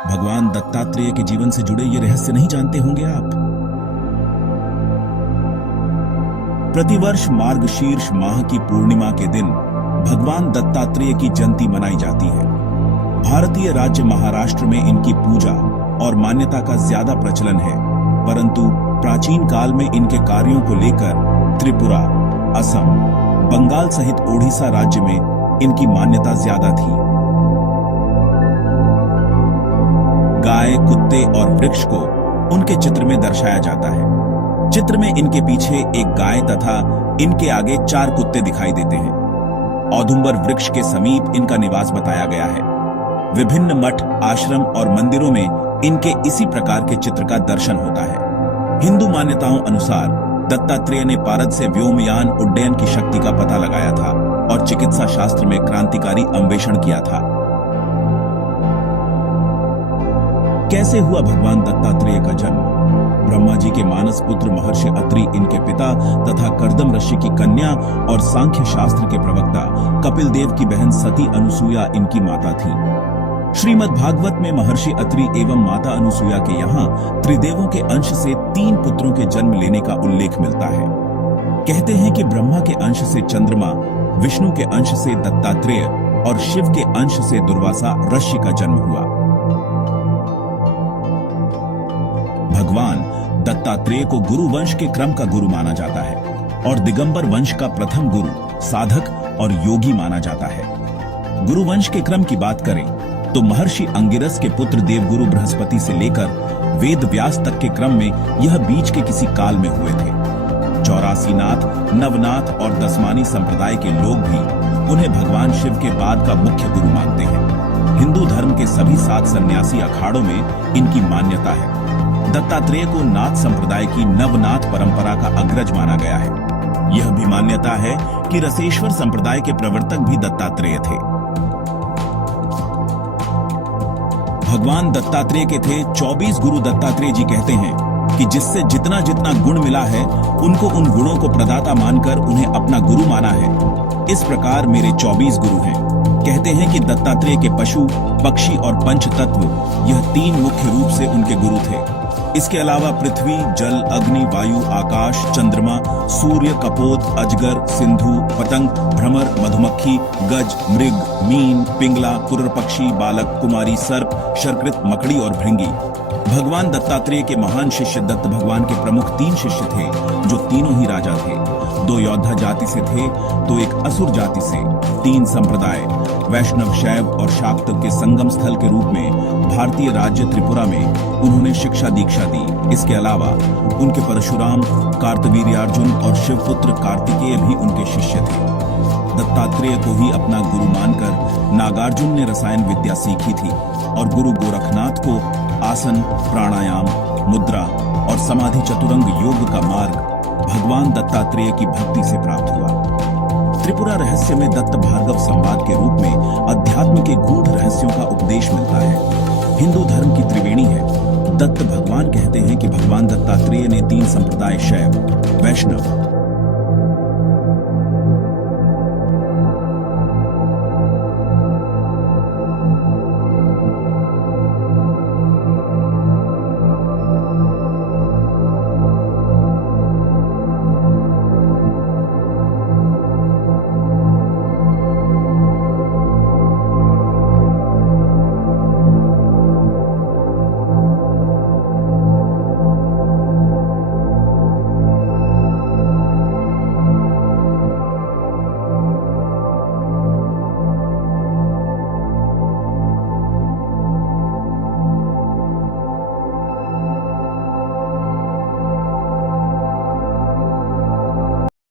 भगवान दत्तात्रेय के जीवन से जुड़े ये रहस्य नहीं जानते होंगे आप। प्रतिवर्ष मार्गशीर्ष माह की पूर्णिमा के दिन भगवान दत्तात्रेय की जयंती मनाई जाती है। भारतीय राज्य महाराष्ट्र में इनकी पूजा और मान्यता का ज्यादा प्रचलन है, परंतु प्राचीन काल में इनके कार्यों को लेकर त्रिपुरा, असम, बंगाल सहित ओडिशा राज्य में इनकी मान्यता ज्यादा थी। गाय, कुत्ते और वृक्ष को उनके चित्र में दर्शाया जाता है। चित्र में इनके पीछे एक गाय तथा इनके आगे 4 कुत्ते दिखाई देते हैं। औदुंबर वृक्ष के समीप इनका निवास बताया गया है। विभिन्न मठ, आश्रम और मंदिरों में इनके इसी प्रकार के चित्र का दर्शन होता है। हिंदू मान्यताओं अनुसार दत्तात्रेय ने पारद से व्योमयान उड्डयन की शक्ति का पता लगाया था और चिकित्सा शास्त्र में क्रांतिकारी अन्वेषण किया था। कैसे हुआ भगवान दत्तात्रेय का जन्म? ब्रह्मा जी के मानस पुत्र महर्षि अत्रि इनके पिता तथा कर्दम ऋषि की कन्या और सांख्य शास्त्र के प्रवक्ता कपिल देव की बहन सती अनुसुईया इनकी माता थी। श्रीमद् भागवत में महर्षि अत्रि एवं माता अनुसुईया के यहाँ त्रिदेवों के अंश से 3 पुत्रों के जन्म लेने का उल्लेख मिलता है। कहते हैं कि ब्रह्मा के अंश से चंद्रमा, विष्णु के अंश से दत्तात्रेय और शिव के अंश से दुर्वासा ऋषि का जन्म हुआ। भगवान दत्तात्रेय को गुरु वंश के क्रम का गुरु माना जाता है और दिगंबर वंश का प्रथम गुरु, साधक और योगी माना जाता है। गुरु वंश के क्रम की बात करें तो महर्षि अंगिरस के पुत्र देवगुरु बृहस्पति से लेकर वेद व्यास तक के क्रम में यह बीच के किसी काल में हुए थे। 84 नाथ, नवनाथ और दसमानी संप्रदाय के लोग भी उन्हें भगवान शिव के बाद का मुख्य गुरु मानते हैं। हिंदू धर्म के सभी 7 सन्यासी अखाड़ों में इनकी मान्यता है। दत्तात्रेय को नाथ संप्रदाय की नवनाथ परंपरा का अग्रज माना गया है। यह भी मान्यता है कि रसेश्वर संप्रदाय के प्रवर्तक भी दत्तात्रेय थे। भगवान दत्तात्रेय के थे 24 गुरु। दत्तात्रेय जी कहते हैं कि जिससे जितना जितना गुण मिला है उनको उन गुणों को प्रदाता मानकर उन्हें अपना गुरु माना है। इस प्रकार मेरे 24 गुरु हैं। कहते हैं कि दत्तात्रेय के पशु, पक्षी और पंच तत्व यह 3 मुख्य रूप से उनके गुरु थे। इसके अलावा पृथ्वी, जल, अग्नि, वायु, आकाश, चंद्रमा, सूर्य, कपोत, अजगर, सिंधु, पतंग, भ्रमर, मधुमक्खी, गज, मृग, मीन, पिंगला, कुर्र पक्षी, बालक, कुमारी, सर्प, शर्कृत, मकड़ी और भृंगी। भगवान दत्तात्रेय के महान शिष्य दत्त भगवान के प्रमुख 3 शिष्य थे, जो तीनों ही राजा थे। 2 योद्धा जाति से थे तो एक असुर जाति से। 3 संप्रदाय, वैष्णव, शैव और शाक्त के संगम स्थल के रूप में भारतीय राज्य त्रिपुरा में उन्होंने शिक्षा दीक्षा दी। इसके अलावा उनके परशुराम, कार्तवीर्यार्जुन और शिवपुत्र कार्तिकेय भी उनके शिष्य थे। दत्तात्रेय को ही अपना गुरु मानकर नागार्जुन ने रसायन विद्या सीखी थी और गुरु गोरखनाथ को आसन, प्राणायाम, मुद्रा और समाधि चतुरंग योग का मार्ग भगवान दत्तात्रेय की भक्ति से प्राप्त हुआ। त्रिपुरा रहस्य में दत्त भार्गव संवाद के रूप में अध्यात्म के गूढ़ रहस्यों का उपदेश मिलता है। हिंदू धर्म की त्रिवेणी है। दत्त भगवान कहते हैं कि भगवान दत्तात्रेय ने 3 संप्रदाय, शैव, वैष्णव